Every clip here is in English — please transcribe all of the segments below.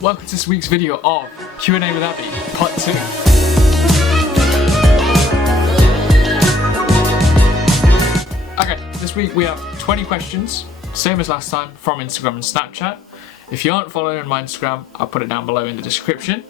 Welcome to this week's video of Q&A with Abby, part 2. Okay, this week we have 20 questions, same as last time, from Instagram and Snapchat. If you aren't following my Instagram, I'll put it down below in the description.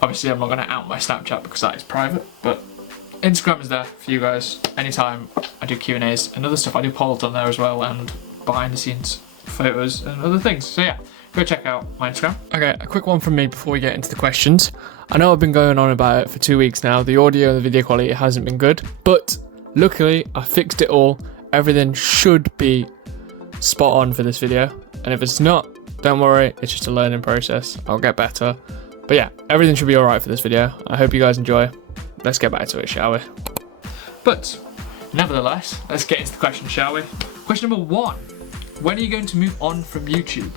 Obviously I'm not going to out my Snapchat because that is private, but Instagram is there for you guys. Anytime I do Q&As and other stuff, I do polls on there as well, and behind the scenes photos and other things. So yeah, go check out my Instagram. Okay, a quick one from me before we get into the questions. I know I've been going on about it for 2 weeks now. The audio and the video quality hasn't been good, but luckily I fixed it all. Everything should be spot on for this video, and if it's not, don't worry, it's just a learning process. I'll get better. But yeah, everything should be alright for this video. I hope you guys enjoy. Let's get back to it, shall we? But nevertheless, let's get into the question, shall we? Question number 1. When are you going to move on from YouTube?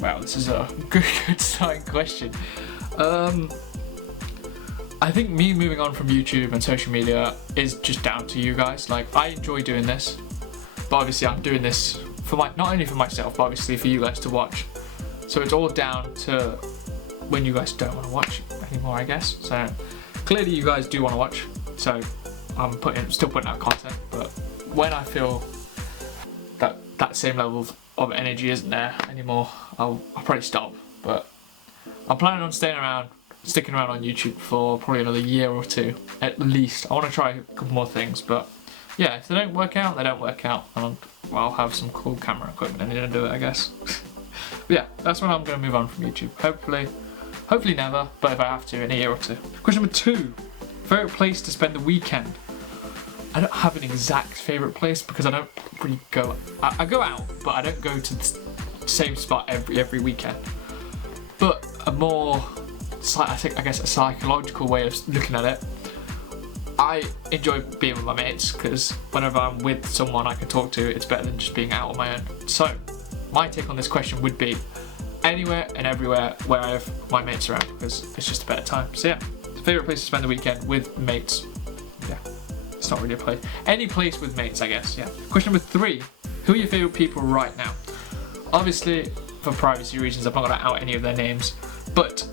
Wow, this is a good starting question. I think me moving on from YouTube and social media is just down to you guys. Like, I enjoy doing this, but obviously I'm doing this for not only for myself, but obviously for you guys to watch. So it's all down to when you guys don't want to watch anymore, I guess. So clearly you guys do want to watch, so I'm still putting out content, but when I feel that same level of energy isn't there anymore, I'll probably stop. But I'm planning on sticking around on YouTube for probably another year or two at least. I want to try a couple more things, but yeah, if they don't work out, they don't work out, and I'll have some cool camera equipment and then do it, I guess. But yeah, that's when I'm going to move on from YouTube. Hopefully never, but if I have to, in a year or two. Question number 2, favourite place to spend the weekend? I don't have an exact favourite place because I don't really go. I go out, but I don't go to the same spot every weekend. But a more, I guess, a psychological way of looking at it, I enjoy being with my mates because whenever I'm with someone I can talk to, it's better than just being out on my own. So my take on this question would be anywhere and everywhere where I have my mates around, because it's just a better time. So yeah, favourite place to spend the weekend with mates. Yeah. It's not really a place. Any place with mates, I guess, yeah. Question number 3. Who are your favourite people right now? Obviously, for privacy reasons, I'm not going to out any of their names, but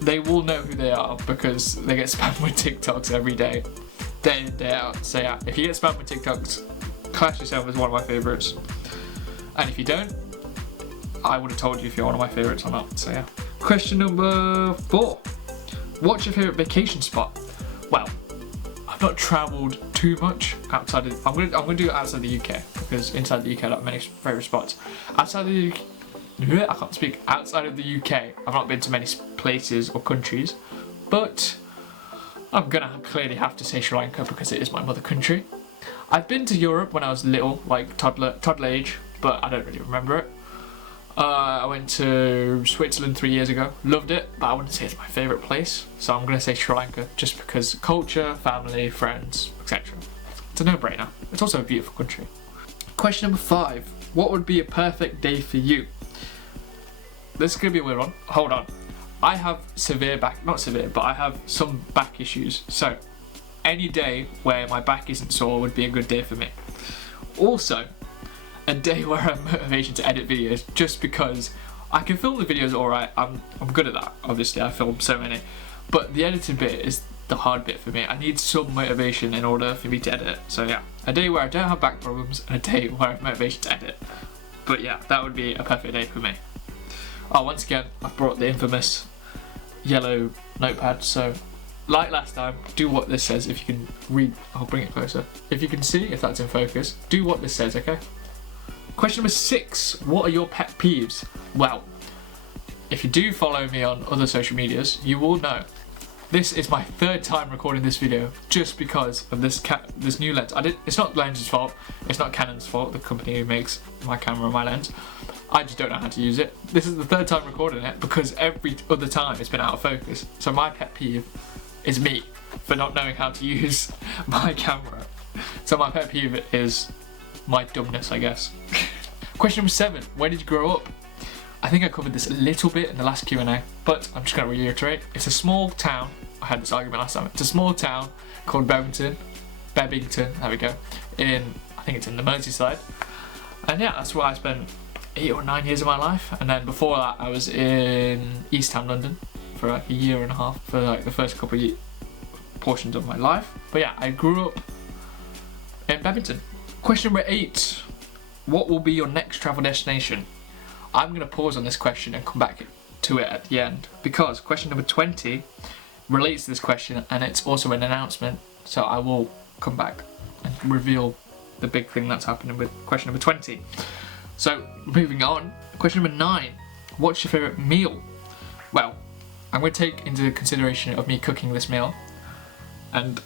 they will know who they are because they get spammed with TikToks every day in, day out. So yeah, if you get spammed with TikToks, class yourself as one of my favourites. And if you don't, I would have told you if you're one of my favourites or not. So yeah. Question number 4. What's your favourite vacation spot? Well, I've not travelled too much outside of. I'm gonna do it outside the UK because inside the UK I don't have many favourite spots. Outside the UK, I can't speak. Outside of the UK, I've not been to many places or countries, but I'm gonna clearly have to say Sri Lanka because it is my mother country. I've been to Europe when I was little, like toddler age, but I don't really remember it. I went to Switzerland 3 years ago, loved it, but I wouldn't say it's my favourite place, so I'm going to say Sri Lanka, just because culture, family, friends, etc. It's a no-brainer. It's also a beautiful country. Question number 5. What would be a perfect day for you? This is going to be a weird one. Hold on. I have I have some back issues, so any day where my back isn't sore would be a good day for me. Also, a day where I have motivation to edit videos, just because I can film the videos alright, I'm good at that, obviously I film so many, but the editing bit is the hard bit for me. I need some motivation in order for me to edit it. So yeah, a day where I don't have back problems and a day where I have motivation to edit. But yeah, that would be a perfect day for me. Oh, once again, I've brought the infamous yellow notepad, so like last time, do what this says. If you can read, I'll bring it closer. If you can see, if that's in focus, do what this says, okay? Question number 6. What are your pet peeves? Well, if you do follow me on other social medias, you will know this is my 3rd time recording this video just because of this new lens. It's not Lens's fault. It's not Canon's fault, the company who makes my camera and my lens. I just don't know how to use it. This is the 3rd time recording it because every other time it's been out of focus. So my pet peeve is me for not knowing how to use my camera. So my pet peeve is my dumbness, I guess. Question number 7. Where did you grow up? I think I covered this a little bit in the last Q&A, but I'm just going to reiterate. It's a small town. I had this argument last time. It's a small town called Bebington, there we go, I think it's in the Merseyside. And yeah, that's where I spent 8 or 9 years of my life, and then before that I was in East Ham, London for like a year and a half for like the first couple of portions of my life. But yeah, I grew up in Bedmington. Question number 8. What will be your next travel destination? I'm going to pause on this question and come back to it at the end, because question number 20 relates to this question and it's also an announcement, so I will come back and reveal the big thing that's happening with question number 20. So moving on, question number 9. What's your favourite meal? Well, I'm going to take into consideration of me cooking this meal, and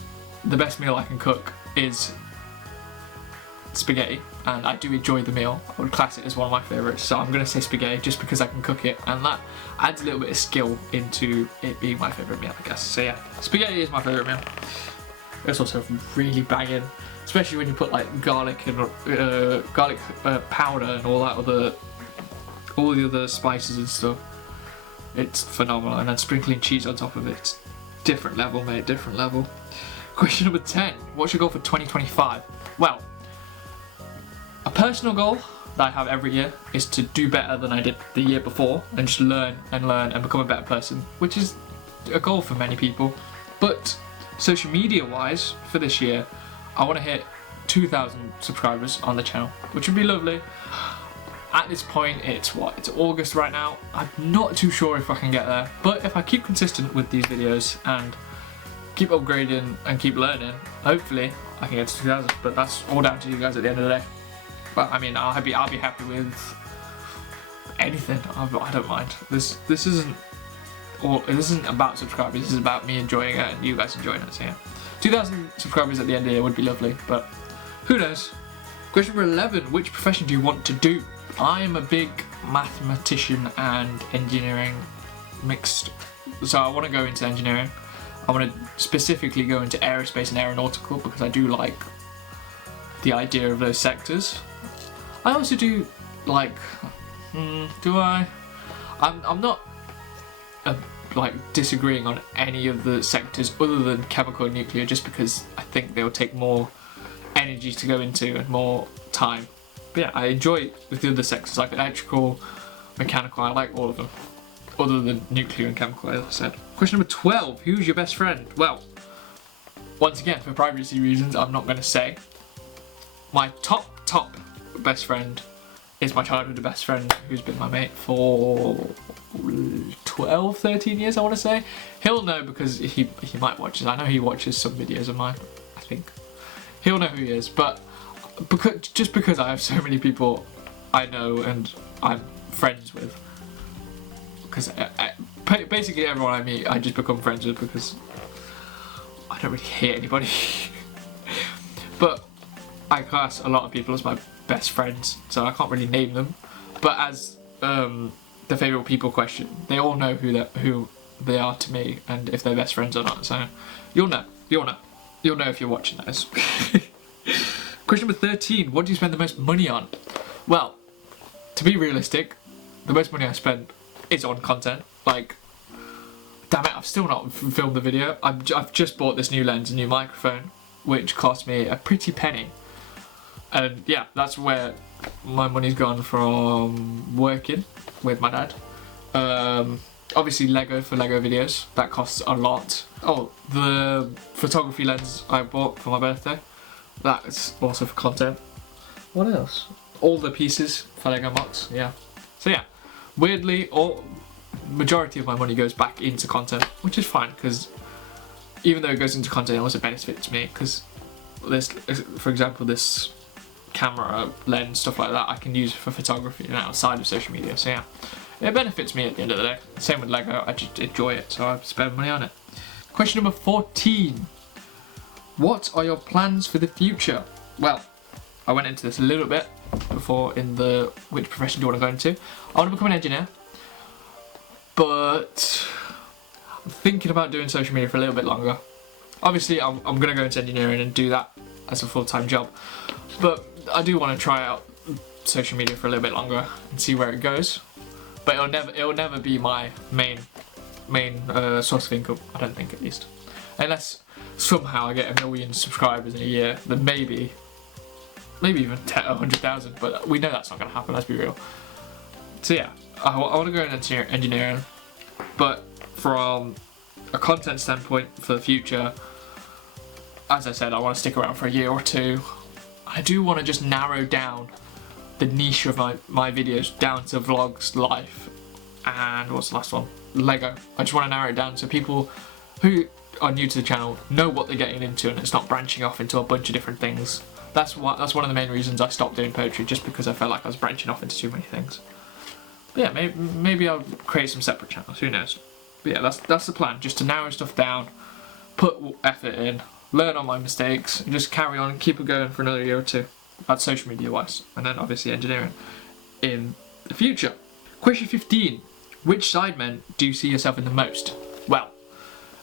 the best meal I can cook is spaghetti, and I do enjoy the meal. I would class it as one of my favourites, so I'm going to say spaghetti just because I can cook it, and that adds a little bit of skill into it being my favourite meal, I guess. So yeah, spaghetti is my favourite meal. It's also really banging, especially when you put like garlic and garlic powder and all the other spices and stuff. It's phenomenal, and then sprinkling cheese on top of it. It's different level, mate, different level. Question number 10. What's your goal for 2025? Well, a personal goal that I have every year is to do better than I did the year before, and just learn and become a better person, which is a goal for many people. But social media wise, for this year, I want to hit 2,000 subscribers on the channel, which would be lovely. At this point, it's August right now. I'm not too sure if I can get there, but if I keep consistent with these videos and keep upgrading and keep learning, hopefully I can get to 2,000. But that's all down to you guys at the end of the day. But I mean, I'll be happy with anything. I don't mind. This isn't about subscribers. This is about me enjoying it and you guys enjoying it. So yeah, 2,000 subscribers at the end of the year would be lovely, but who knows? Question number 11. Which profession do you want to do? I am a big mathematician and engineering mixed, so I want to go into engineering. I want to specifically go into aerospace and aeronautical because I do like the idea of those sectors. I also do like, do I? I'm not like disagreeing on any of the sectors other than chemical and nuclear, just because I think they will take more energy to go into and more time. But yeah, I enjoy with the other sectors like electrical, mechanical. I like all of them, other than nuclear and chemical, as I said. Question number 12. Who's your best friend? Well, once again, for privacy reasons, I'm not going to say. My top best friend is my childhood best friend, who's been my mate for 12, 13 years, I want to say. He'll know because he might watch this. I know he watches some videos of mine, I think. He'll know who he is, but because I have so many people I know and I'm friends with, because basically everyone I meet I just become friends with because I don't really hate anybody. But I class a lot of people as my best friends, so I can't really name them. But as the favourite people question, they all know who they are to me and if they're best friends or not. So you'll know if you're watching those. Question number 13. What do you spend the most money on? Well, to be realistic, the most money I spend is on content. Like, damn it, I've still not filmed the video. I've just bought this new lens, a new microphone, which cost me a pretty penny. And yeah, that's where my money's gone from working with my dad. Obviously Lego for Lego videos, that costs a lot. Oh, the photography lens I bought for my birthday, that's also for content. What else? All the pieces for Lego Mox, yeah. So yeah, weirdly, majority of my money goes back into content, which is fine, because even though it goes into content, it also benefits me, because this, for example, this camera, lens, stuff like that, I can use for photography and outside of social media, so yeah. It benefits me at the end of the day. Same with Lego, I just enjoy it, so I spend money on it. Question number 14. What are your plans for the future? Well, I went into this a little bit before in the which profession do you want to go into. I want to become an engineer, but I'm thinking about doing social media for a little bit longer. Obviously, I'm going to go into engineering and do that as a full-time job, but I do want to try out social media for a little bit longer and see where it goes. But it'll never be my main source of income, I don't think, at least. Unless somehow I get 1 million subscribers in a year, then maybe even 100,000, but we know that's not going to happen, let's be real. So yeah, I want to go into engineering, but from a content standpoint for the future, as I said, I want to stick around for a year or two. I do want to just narrow down the niche of my videos down to vlogs, life, and what's the last one? Lego. I just want to narrow it down so people who are new to the channel know what they're getting into, and it's not branching off into a bunch of different things. That's one of the main reasons I stopped doing poetry, just because I felt like I was branching off into too many things. But yeah, maybe I'll create some separate channels, who knows. But yeah, that's the plan, just to narrow stuff down, put effort in, learn on my mistakes, and just carry on and keep it going for another year or two. That's social media wise, and then obviously engineering in the future. Question 15. Which Sidemen do you see yourself in the most? Well,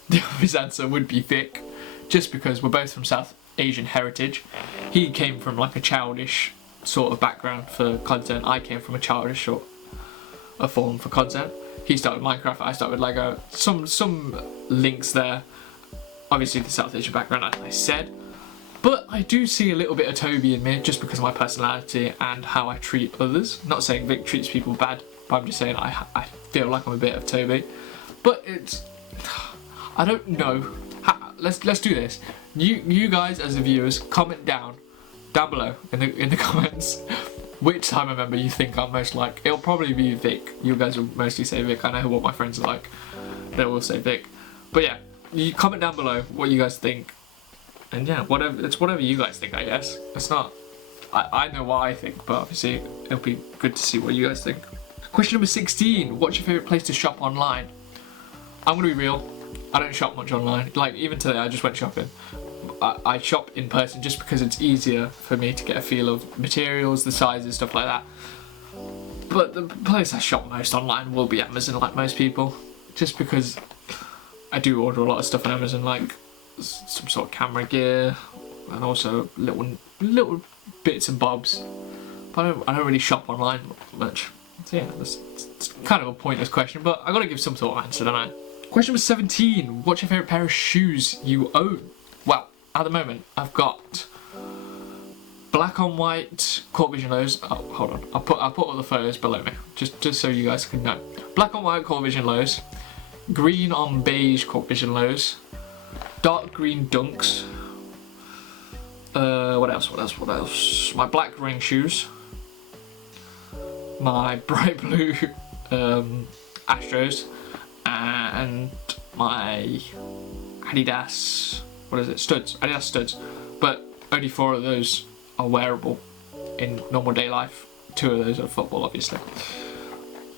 the obvious answer would be Vic, just because we're both from South Asian heritage. He came from like a childish sort of background for content. I came from a childish sort of form for content. He started with Minecraft, I started with Lego. Some links there. Obviously the South Asian background, as I said. But I do see a little bit of Toby in me, just because of my personality and how I treat others. Not saying Vic treats people bad, but I'm just saying I feel like I'm a bit of Toby. But it's... I don't know. Let's do this. You guys as the viewers, comment down below in the comments which Sidemen member you think I'm most like. It'll probably be Vic. You guys will mostly say Vic. I know what my friends are like. They will say Vic. But yeah, you comment down below what you guys think. And yeah, whatever you guys think, I guess. It's not... I know what I think, but obviously it'll be good to see what you guys think. Question number 16. What's your favourite place to shop online? I'm going to be real. I don't shop much online. Like, even today I just went shopping. I shop in person just because it's easier for me to get a feel of materials, the sizes, stuff like that. But the place I shop most online will be Amazon, like most people. Just because I do order a lot of stuff on Amazon, like some sort of camera gear and also little bits and bobs. But I don't really shop online much. So yeah, it's kind of a pointless question, but I gotta give some sort of answer, don't I? Question number 17. What's your favourite pair of shoes you own? Well, at the moment I've got black on white Court Vision lows. Oh, hold on. I'll put all the photos below me, just so you guys can know. Black on white Court Vision lows, green on beige Court Vision lows, dark green Dunks. What else? My black ring shoes. My bright blue Astros. And my Adidas, studs, Adidas studs. But only 4 of those are wearable in normal day life. 2 of those are football, obviously.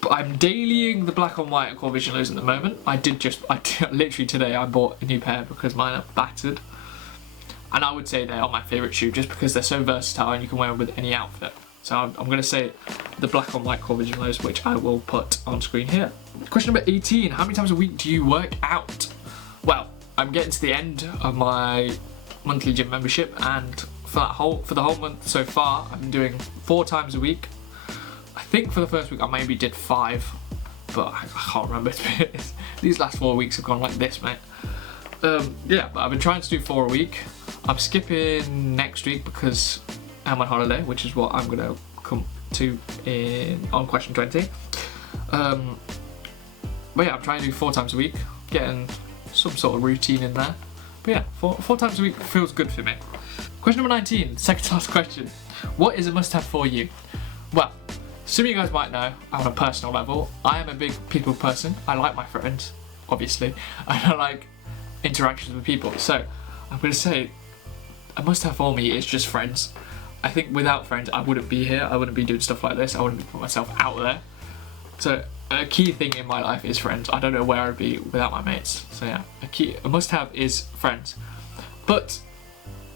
But I'm dailying the black on white Court Vision lows at the moment. Literally today I bought a new pair because mine are battered. And I would say they are my favourite shoe just because they're so versatile and you can wear them with any outfit. So I'm going to say the black on white Court Vision lows, which I will put on screen here. Question number 18. How many times a week do you work out? Well, I'm getting to the end of my monthly gym membership, and for the whole month so far, I've been doing 4 times a week. I think for the first week I maybe did 5, but I can't remember. These last 4 weeks have gone like this, mate. Yeah, but I've been trying to do 4 a week. I'm skipping next week because I'm on holiday, which is what I'm going to come to on question 20. But yeah, I'm trying to do 4 times a week, getting some sort of routine in there. But yeah, 4 times a week feels good for me. Question number 19, second to last question. What is a must-have for you? Well, some of you guys might know, on a personal level, I am a big people person. I like my friends, obviously, and I like interactions with people. So I'm going to say a must-have for me is just friends. I think without friends I wouldn't be here, I wouldn't be doing stuff like this, I wouldn't put myself out there. So a key thing in my life is friends. I don't know where I'd be without my mates. So yeah, a must-have is friends. But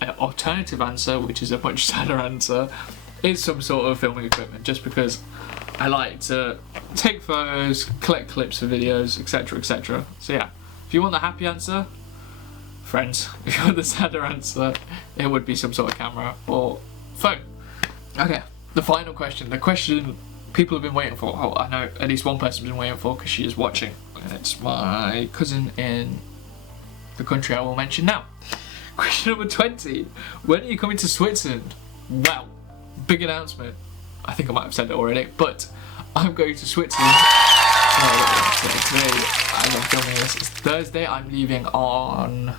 an alternative answer, which is a much sadder answer, is some sort of filming equipment, just because I like to take photos, collect clips of videos, etc, etc. So yeah, if you want the happy answer, friends. If you want the sadder answer, it would be some sort of camera or phone. Okay, the final question, the question people have been waiting for. Oh, I know at least one person's been waiting for because she is watching, and it's my cousin in the country I will mention now. Question number 20. When are you coming to Switzerland? Well, big announcement. I think I might have said it already, but I'm going to Switzerland. Today, as I'm filming this, it's Thursday. I'm leaving on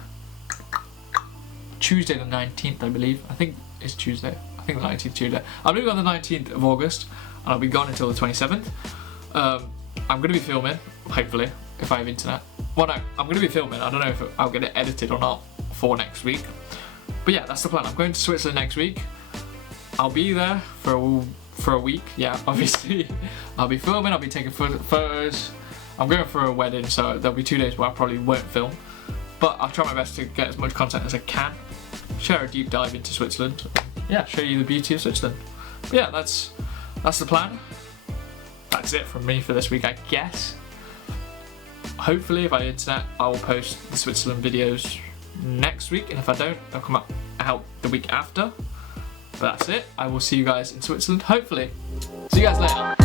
Tuesday the 19th, I believe. I think it's Tuesday. I think the 19th Tuesday. I'm leaving on the 19th of August, and I'll be gone until the 27th. I'm going to be filming, hopefully, if I have internet. Well, no, I'm going to be filming. I don't know if I'll get it edited or not for next week. But yeah, that's the plan. I'm going to Switzerland next week. I'll be there for a week. Yeah, obviously. I'll be filming, I'll be taking photos. I'm going for a wedding, so there'll be 2 days where I probably won't film. But I'll try my best to get as much content as I can. Share a deep dive into Switzerland. Yeah, show you the beauty of Switzerland. But yeah, that's the plan. That's it from me for this week, I guess. Hopefully, if I have internet, I will post the Switzerland videos next week, and if I don't, they'll come out the week after. But that's it. I will see you guys in Switzerland, hopefully. See you guys later.